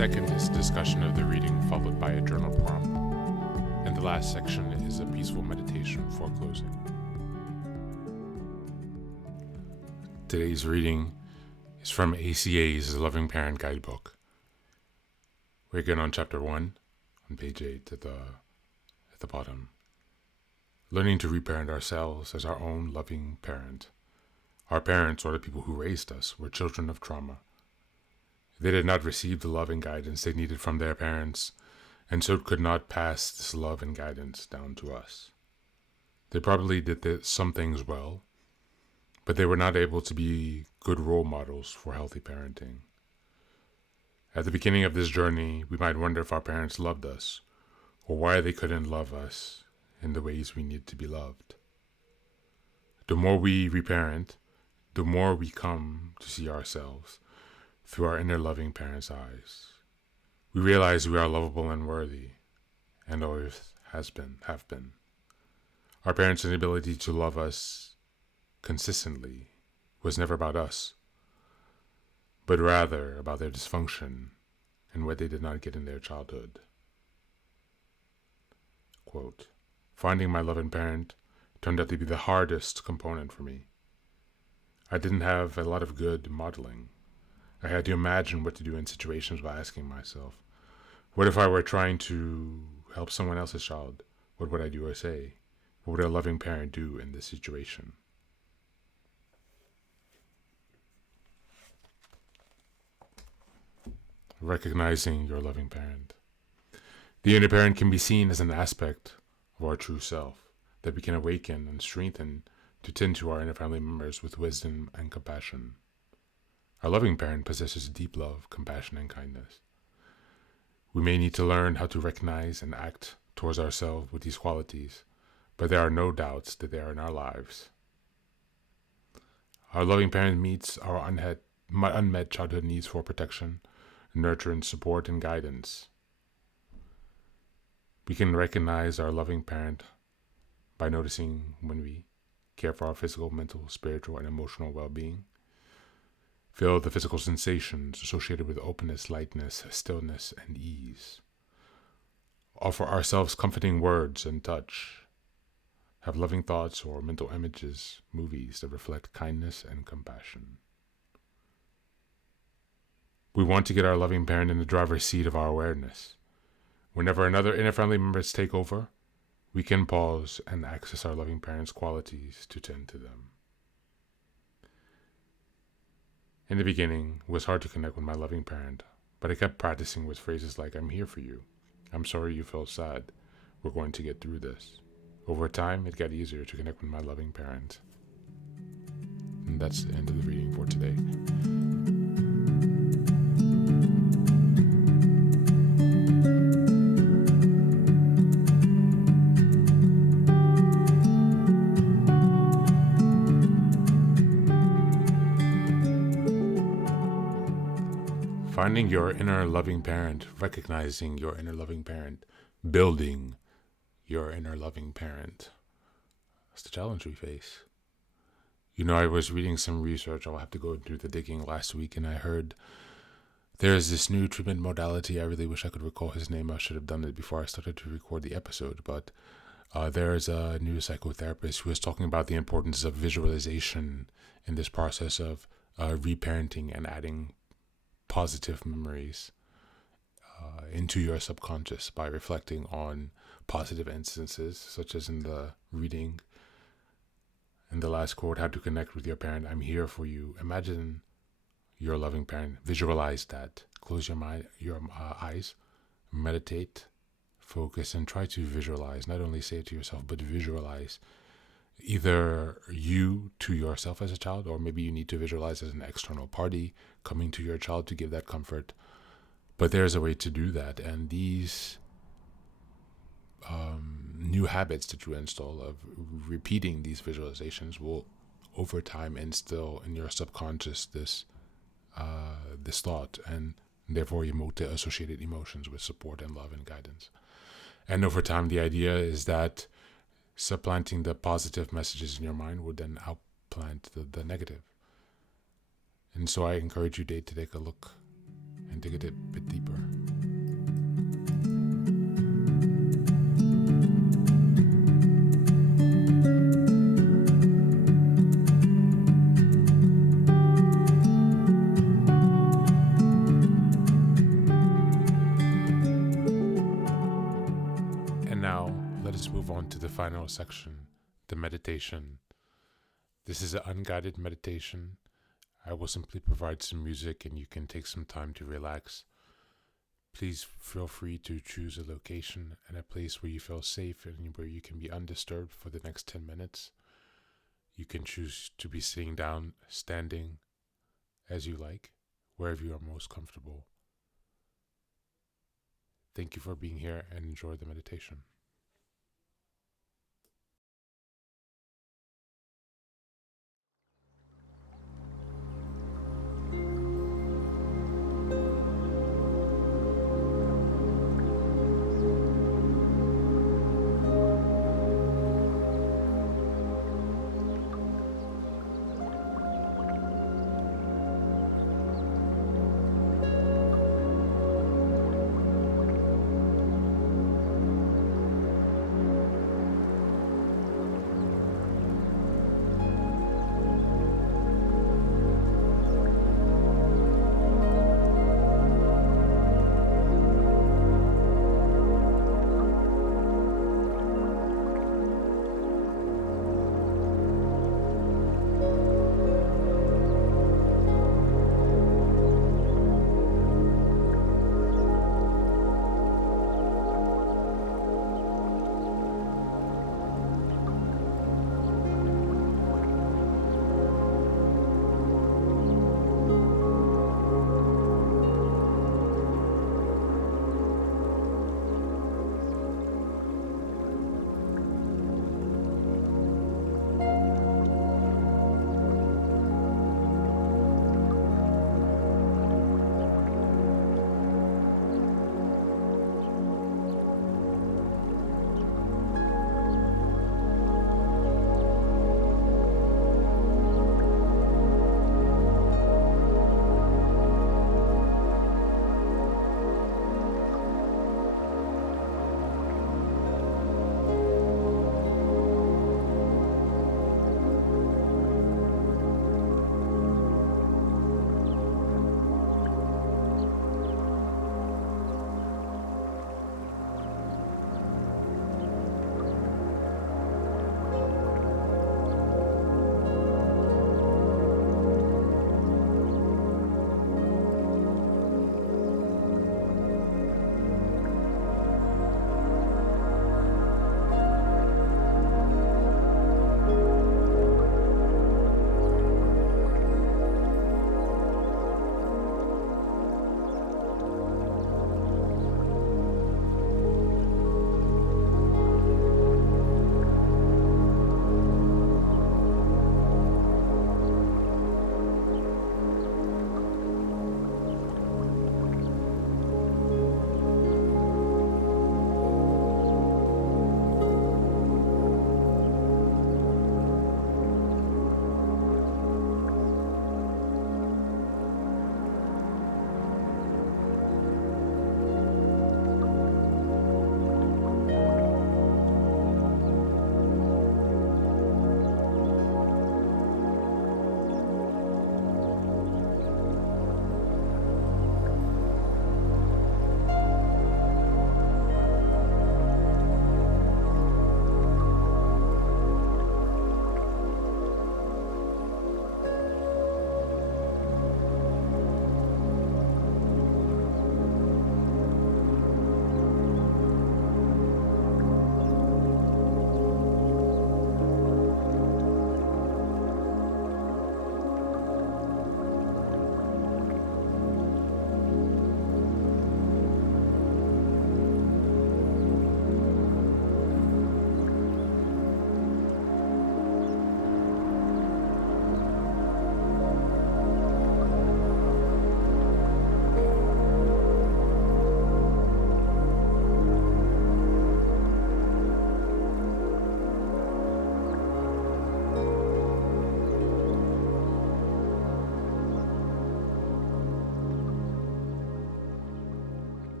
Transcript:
second is a discussion of the reading followed by a journal prompt. And the last section is a peaceful meditation for closing. Today's reading is from ACA's Loving Parent Guidebook. We're again on chapter 1, on page 8 at the bottom. Learning to reparent ourselves as our own loving parent. Our parents, or the people who raised us, were children of trauma. They did not receive the love and guidance they needed from their parents, and so could not pass this love and guidance down to us. They probably did some things well, but they were not able to be good role models for healthy parenting. At the beginning of this journey, we might wonder if our parents loved us, or why they couldn't love us in the ways we need to be loved. The more we reparent, the more we come to see ourselves through our inner loving parent's eyes. We realize we are lovable and worthy, and always have been. Our parents' inability to love us consistently was never about us, but rather about their dysfunction and what they did not get in their childhood. Quote, "Finding my loving parent turned out to be the hardest component for me. I didn't have a lot of good modeling. I had to imagine what to do in situations by asking myself, what if I were trying to help someone else's child? What would I do or say? What would a loving parent do in this situation?" Recognizing your loving parent. The inner parent can be seen as an aspect of our true self that we can awaken and strengthen to tend to our inner family members with wisdom and compassion. Our loving parent possesses deep love, compassion, and kindness. We may need to learn how to recognize and act towards ourselves with these qualities, but there are no doubts that they are in our lives. Our loving parent meets our unmet childhood needs for protection, nurture, and support and guidance. We can recognize our loving parent by noticing when we care for our physical, mental, spiritual, and emotional well-being. Feel the physical sensations associated with openness, lightness, stillness, and ease. Offer ourselves comforting words and touch. Have loving thoughts or mental images, movies that reflect kindness and compassion. We want to get our loving parent in the driver's seat of our awareness. Whenever another inner family members take over, we can pause and access our loving parent's qualities to tend to them. In the beginning, it was hard to connect with my loving parent, but I kept practicing with phrases like, "I'm here for you. I'm sorry you felt sad. We're going to get through this." Over time, it got easier to connect with my loving parent. And that's the end of the reading for today. Finding your inner loving parent, recognizing your inner loving parent, building your inner loving parent. That's the challenge we face. I was reading some research. I'll have to go through the digging last week, and I heard there's this new treatment modality. I really wish I could recall his name. I should have done it before I started to record the episode, but there's a new psychotherapist who is talking about the importance of visualization in this process of reparenting and adding positive memories into your subconscious by reflecting on positive instances, such as in the reading. In the last quote, "How to connect with your parent. I'm here for you." Imagine your loving parent. Visualize that. Close your eyes, meditate, focus, and try to visualize. Not only say it to yourself, but visualize either you to yourself as a child, or maybe you need to visualize as an external party coming to your child to give that comfort. But there's a way to do that, and these new habits that you install of repeating these visualizations will over time instill in your subconscious this thought, and therefore emote the associated emotions with support and love and guidance. And over time, the idea is that supplanting the positive messages in your mind would then outplant the negative. And so I encourage you to take a look and can dig a bit deeper. And now, let us move on to the final section, the meditation. This is an unguided meditation. I will simply provide some music and you can take some time to relax. Please feel free to choose a location and a place where you feel safe and where you can be undisturbed for the next 10 minutes. You can choose to be sitting down, standing, as you like, wherever you are most comfortable. Thank you for being here and enjoy the meditation.